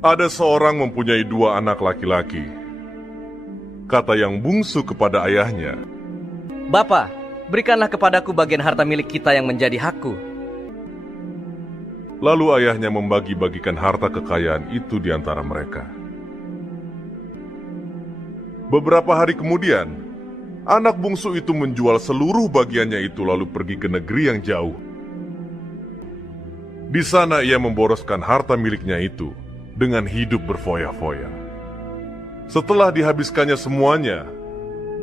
Ada seorang mempunyai 2 anak laki-laki. Kata yang bungsu kepada ayahnya, "Bapa, berikanlah kepadaku bagian harta milik kita yang menjadi hakku." Lalu ayahnya membagi-bagikan harta kekayaan itu di antara mereka. Beberapa hari kemudian, anak bungsu itu menjual seluruh bagiannya itu lalu pergi ke negeri yang jauh. Di sana ia memboroskan harta miliknya itu dengan hidup berfoya-foya. Setelah dihabiskannya semuanya,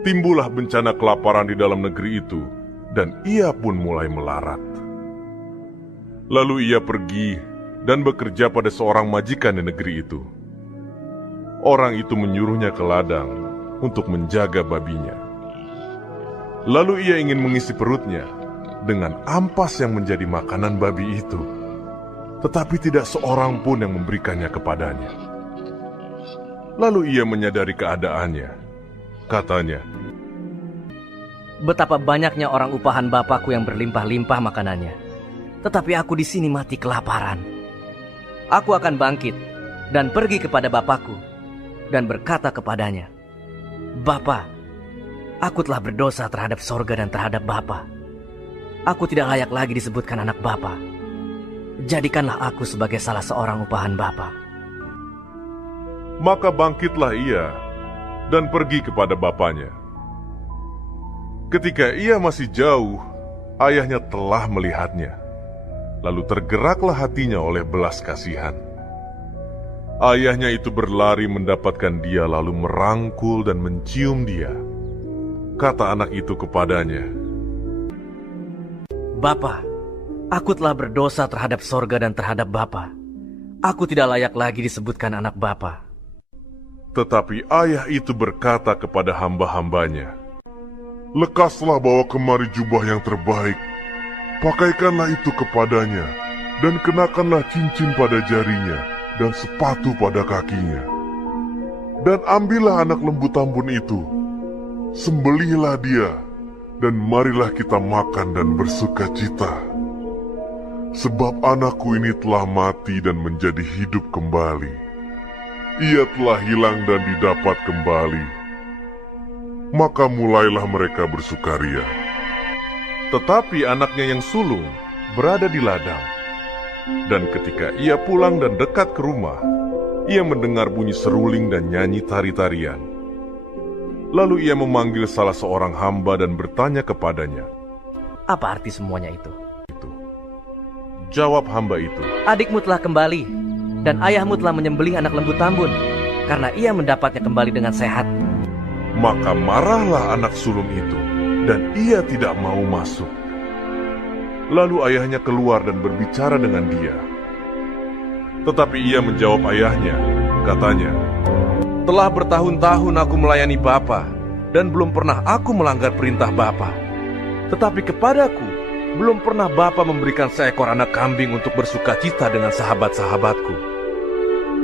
timbullah bencana kelaparan di dalam negeri itu, dan ia pun mulai melarat. Lalu ia pergi dan bekerja pada seorang majikan di negeri itu. Orang itu menyuruhnya ke ladang untuk menjaga babinya. Lalu ia ingin mengisi perutnya dengan ampas yang menjadi makanan babi itu, tetapi tidak seorang pun yang memberikannya kepadanya. Lalu ia menyadari keadaannya. Katanya, "Betapa banyaknya orang upahan bapakku yang berlimpah-limpah makanannya, tetapi aku di sini mati kelaparan. Aku akan bangkit dan pergi kepada bapakku dan berkata kepadanya, 'Bapa, aku telah berdosa terhadap sorga dan terhadap Bapa. Aku tidak layak lagi disebutkan anak Bapa. Jadikanlah aku sebagai salah seorang upahan Bapa.' maka bangkitlah ia dan pergi kepada bapaknya. Ketika ia masih jauh, ayahnya telah melihatnya. Lalu tergeraklah hatinya oleh belas kasihan. Ayahnya itu berlari mendapatkan dia lalu merangkul dan mencium dia. Kata anak itu kepadanya, 'Bapa, aku telah berdosa terhadap sorga dan terhadap Bapa. Aku tidak layak lagi disebutkan anak Bapa.' Tetapi ayah itu berkata kepada hamba-hambanya, 'Lekaslah bawa kemari jubah yang terbaik, pakaikanlah itu kepadanya, dan kenakanlah cincin pada jarinya, dan sepatu pada kakinya. Dan ambillah anak lembu tambun itu, sembelihlah dia, dan marilah kita makan dan bersuka cita. Sebab anakku ini telah mati dan menjadi hidup kembali. Ia telah hilang dan didapat kembali.' Maka mulailah mereka bersukaria. Tetapi anaknya yang sulung berada di ladang. Dan ketika ia pulang dan dekat ke rumah, ia mendengar bunyi seruling dan nyanyi tari-tarian. Lalu ia memanggil salah seorang hamba dan bertanya kepadanya, 'Apa arti semuanya itu?' Jawab hamba itu, 'Adikmu telah kembali, dan ayahmu telah menyembelih anak lembu tambun, karena ia mendapatnya kembali dengan sehat.' Maka marahlah anak sulung itu, dan ia tidak mau masuk. Lalu ayahnya keluar dan berbicara dengan dia. Tetapi ia menjawab ayahnya, katanya, 'Telah bertahun-tahun aku melayani Bapa, dan belum pernah aku melanggar perintah Bapa. Tetapi kepadaku, belum pernah Bapa memberikan seekor anak kambing untuk bersukacita dengan sahabat-sahabatku.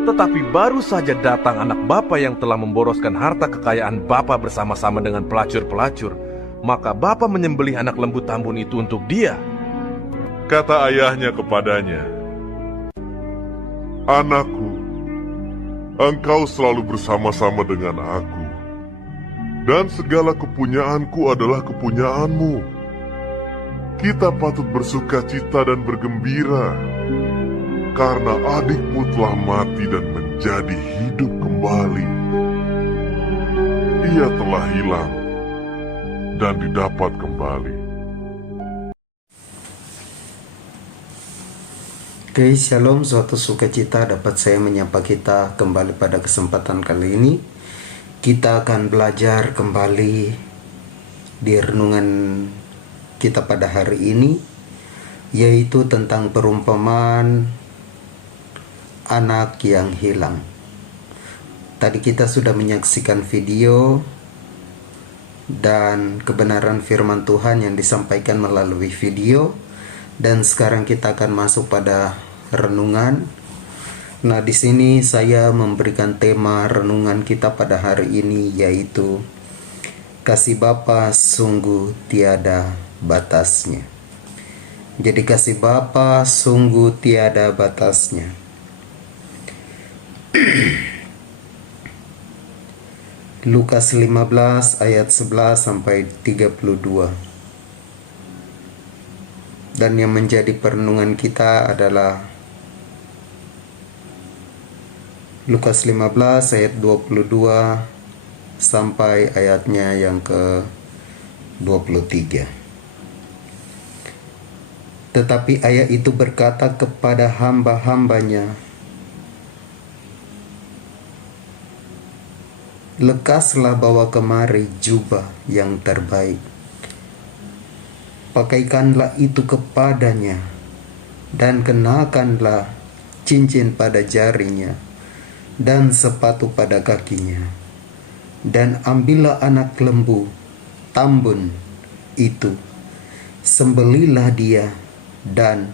Tetapi baru saja datang anak Bapa yang telah memboroskan harta kekayaan Bapa bersama-sama dengan pelacur-pelacur, maka Bapa menyembelih anak lembu tambun itu untuk dia.' Kata ayahnya kepadanya, 'Anakku, engkau selalu bersama-sama dengan aku, dan segala kepunyaanku adalah kepunyaanmu. Kita patut bersuka cita dan bergembira, karena adikmu telah mati dan menjadi hidup kembali. Ia telah hilang dan didapat kembali.'" Oke, shalom, suatu sukacita dapat saya menyapa kita kembali pada kesempatan kali ini. Kita akan belajar kembali di renungan kita pada hari ini, yaitu tentang perumpamaan anak yang hilang. Tadi kita sudah menyaksikan video dan kebenaran firman Tuhan yang disampaikan melalui video. Dan sekarang kita akan masuk pada renungan. Nah, di sini saya memberikan tema renungan kita pada hari ini, yaitu kasih Bapa sungguh tiada batasnya. Jadi kasih Bapa sungguh tiada batasnya. Lukas 15 ayat 11 sampai 32. Dan yang menjadi perenungan kita adalah Lukas 15 ayat 22 sampai ayatnya yang ke-23. Tetapi ayah itu berkata kepada hamba-hambanya, lekaslah bawa kemari jubah yang terbaik. Pakaikanlah itu kepadanya, dan kenakanlah cincin pada jarinya, dan sepatu pada kakinya. Dan ambillah anak lembu, tambun itu, sembelilah dia, dan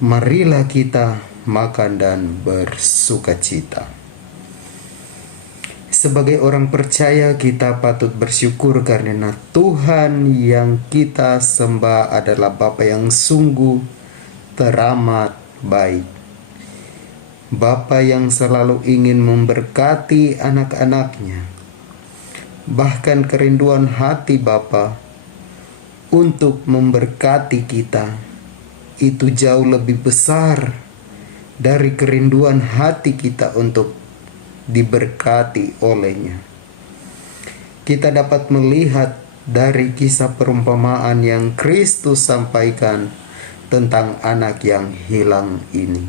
marilah kita makan dan bersukacita. Sebagai orang percaya, kita patut bersyukur karena Tuhan yang kita sembah adalah Bapa yang sungguh teramat baik. Bapa yang selalu ingin memberkati anak-anaknya. Bahkan kerinduan hati Bapa untuk memberkati kita itu jauh lebih besar dari kerinduan hati kita untuk diberkati olehnya. Kita dapat melihat dari kisah perumpamaan yang Kristus sampaikan tentang anak yang hilang ini.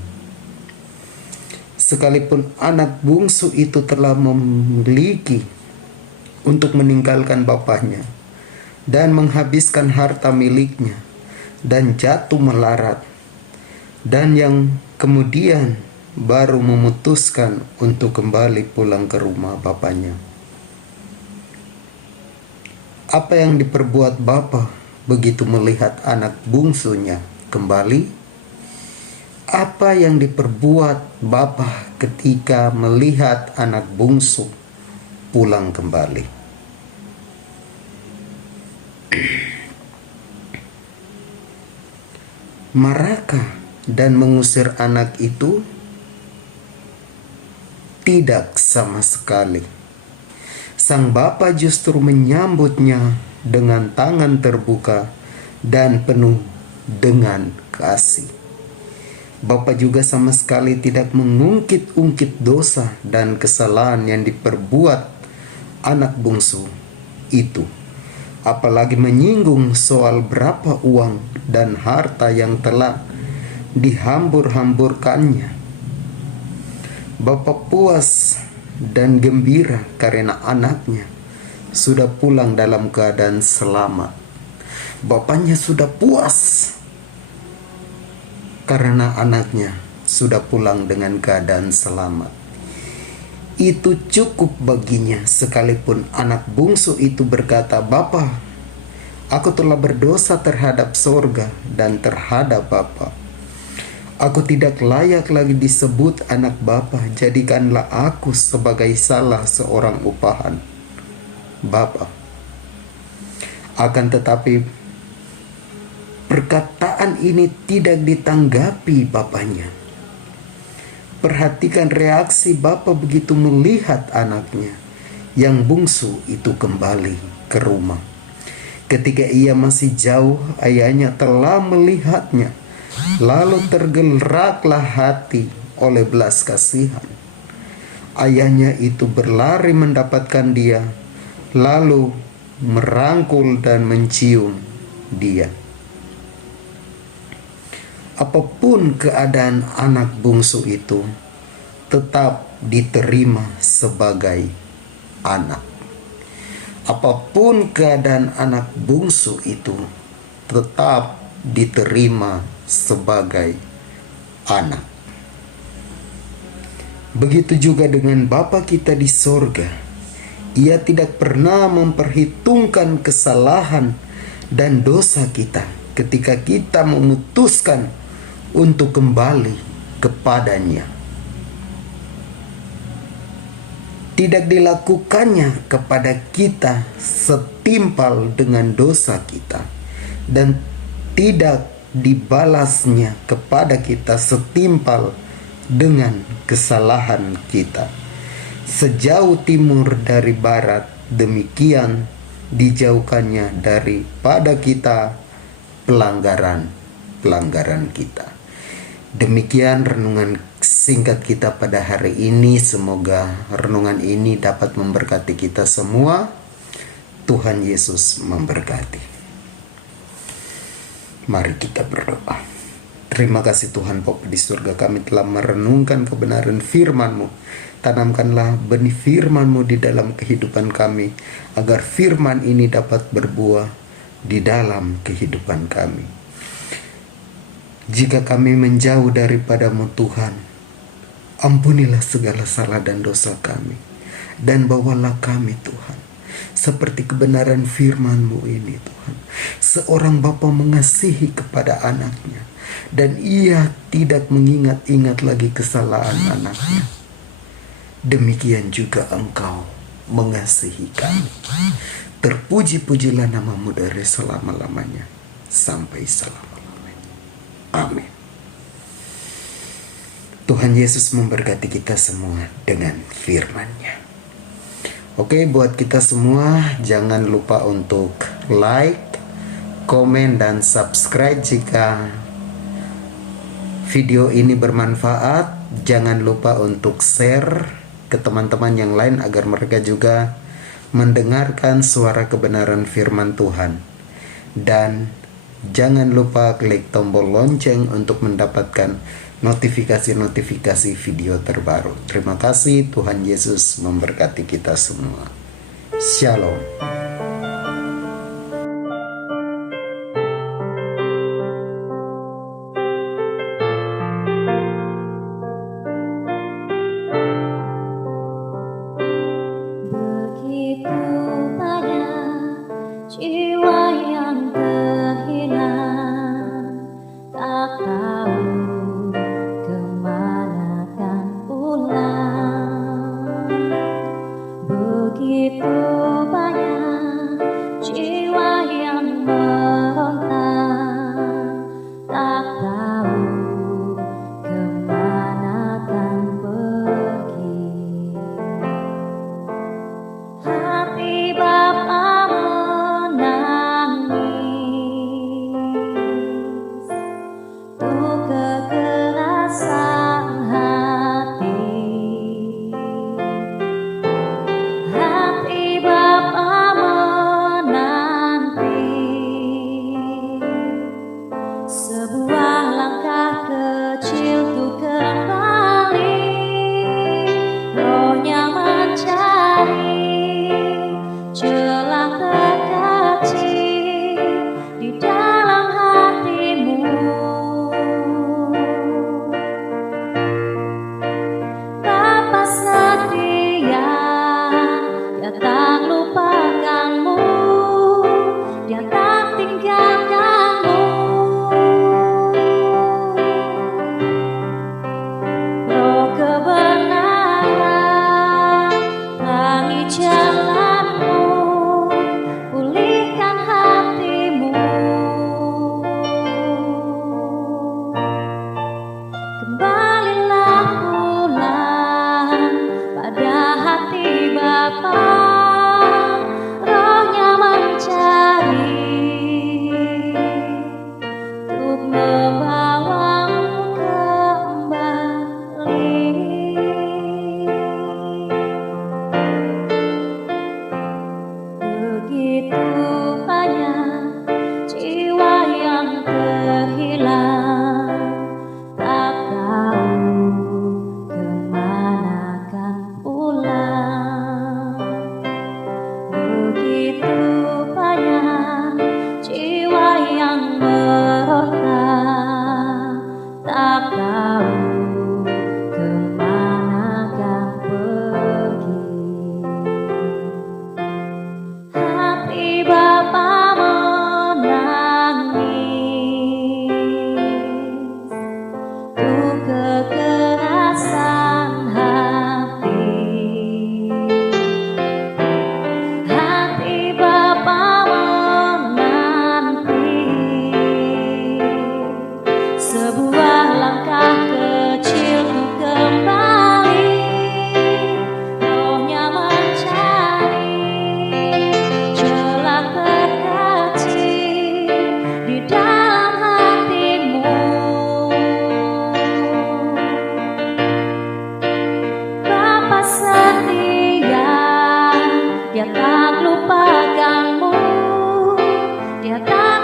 Sekalipun anak bungsu itu telah memiliki untuk meninggalkan bapaknya dan menghabiskan harta miliknya dan jatuh melarat, dan yang kemudian baru memutuskan untuk kembali pulang ke rumah bapaknya. Apa yang diperbuat bapa begitu melihat anak bungsunya kembali? Apa yang diperbuat bapa ketika melihat anak bungsu pulang kembali? Marahkah dan mengusir anak itu? Tidak sama sekali. Sang bapa justru menyambutnya dengan tangan terbuka dan penuh dengan kasih. Bapa juga sama sekali tidak mengungkit-ungkit dosa dan kesalahan yang diperbuat anak bungsu itu, apalagi menyinggung soal berapa uang dan harta yang telah dihambur-hamburkannya. Bapa puas dan gembira karena anaknya sudah pulang dalam keadaan selamat. Bapaknya sudah puas karena anaknya sudah pulang dengan keadaan selamat. Itu cukup baginya, sekalipun anak bungsu itu berkata, "Bapa, aku telah berdosa terhadap sorga dan terhadap Bapa. Aku tidak layak lagi disebut anak Bapa. Jadikanlah aku sebagai salah seorang upahan Bapa." Akan tetapi perkataan ini tidak ditanggapi bapaknya. Perhatikan reaksi bapa begitu melihat anaknya yang bungsu itu kembali ke rumah. Ketika ia masih jauh, ayahnya telah melihatnya. Lalu tergeraklah hati oleh belas kasihan. Ayahnya itu berlari mendapatkan dia, lalu merangkul dan mencium dia. Apapun keadaan anak bungsu itu, tetap diterima sebagai anak. Apapun keadaan anak bungsu itu, tetap diterima sebagai anak. Begitu juga dengan Bapa kita di sorga. Ia tidak pernah memperhitungkan kesalahan dan dosa kita ketika kita memutuskan untuk kembali kepadanya. Tidak dilakukannya kepada kita setimpal dengan dosa kita, dan tidak dibalasnya kepada kita setimpal dengan kesalahan kita. Sejauh timur dari barat, demikian dijauhkannya daripada kita pelanggaran kita. Demikian renungan singkat kita pada hari ini. Semoga renungan ini dapat memberkati kita semua. Tuhan Yesus memberkati. Mari kita berdoa. Terima kasih Tuhan Bapa di surga, kami telah merenungkan kebenaran firman-Mu. Tanamkanlah benih firman-Mu di dalam kehidupan kami, agar firman ini dapat berbuah di dalam kehidupan kami. Jika kami menjauh daripada-Mu Tuhan, ampunilah segala salah dan dosa kami, dan bawalah kami Tuhan, seperti kebenaran firman-Mu ini Tuhan. Seorang bapa mengasihi kepada anaknya, dan ia tidak mengingat-ingat lagi kesalahan anaknya. Demikian juga Engkau mengasihi kami. Terpuji-pujilah nama-Mu dari selama-lamanya sampai selama-lamanya. Amin. Tuhan Yesus memberkati kita semua dengan firman-Nya. Oke, buat kita semua, jangan lupa untuk like, komen, dan subscribe jika video ini bermanfaat. Jangan lupa untuk share ke teman-teman yang lain agar mereka juga mendengarkan suara kebenaran firman Tuhan. Dan jangan lupa klik tombol lonceng untuk mendapatkan notifikasi-notifikasi video terbaru. Terima kasih, Tuhan Yesus memberkati kita semua. Shalom. Begitu banyak jiwa yang terhina, tak tahu kemana kan pulang. Begitu banyak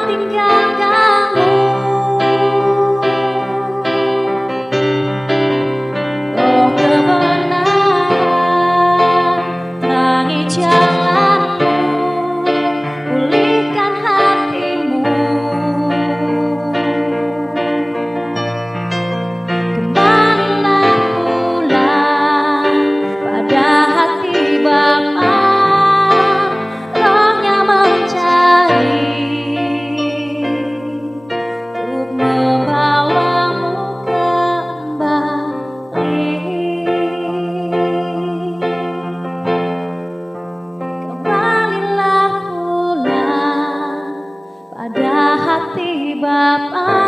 tinggalkanmu. Oh kebenaran, terangi jalanmu, pulihkan hatimu. Kembalilah pulang pada hati Bapa, Rohnya mencari untuk membawamu kembali. Kembalilah pulang pada hati Bapa,